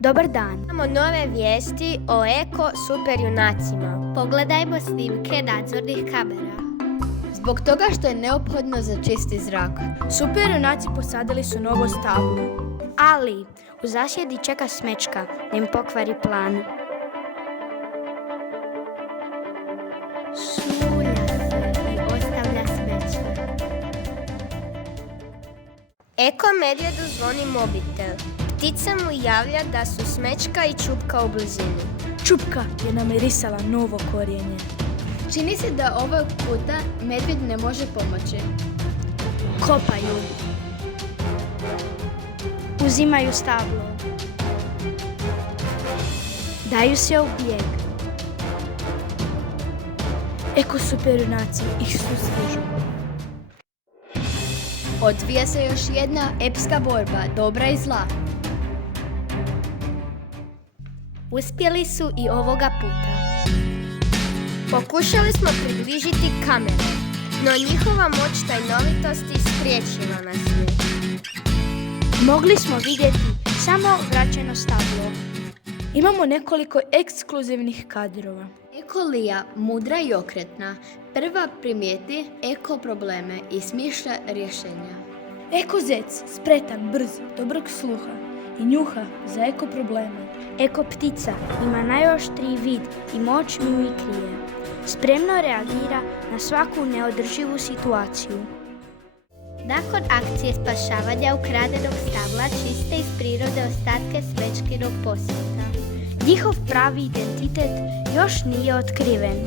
Dobar dan. Imamo nove vijesti o eko superjunacima. Pogledajmo snimke nadzornih kamera. Zbog toga što je neophodno za čisti zrak, superjunaci posadili su novo stablo. Ali, u zasjedi čeka smečka da im pokvari plan. Šulja se i ostavlja smeće. Eko medvjedu zvoni mobitel. Ptica mu javlja da su smećka i čupka u blizini. Čupka je namirisala novo korijenje. Čini se da ovog puta medvjed ne može pomoći. Kopaju. Uzimaju stablo. Daju se u bijeg. Eko superjunaci ih sustižu. Odvija se još jedna epska borba dobra i zla. Uspjeli su i ovoga puta. Pokušali smo približiti kamere, no njihova moć tajnovitosti spriječila nas je. Mogli smo vidjeti samo vraćeno stablo. Imamo nekoliko ekskluzivnih kadrova. Eko Lija, mudra i okretna, prva primijeti eko probleme i smišlja rješenja. Eko zec, spretan, brz, dobrog sluha i njuha za eko probleme. Eko ptica ima najoštriji vid i moć mimikrije. Spremno reagira na svaku neodrživu situaciju. Nakon akcije spašavanja ukradenog stabla čiste iz prirode ostatke smečkinog posjeta. Njihov pravi identitet još nije otkriven.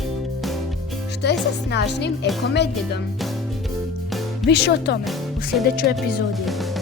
Što je sa snažnim eko medvjedom? Više o tome u sljedećoj epizodi.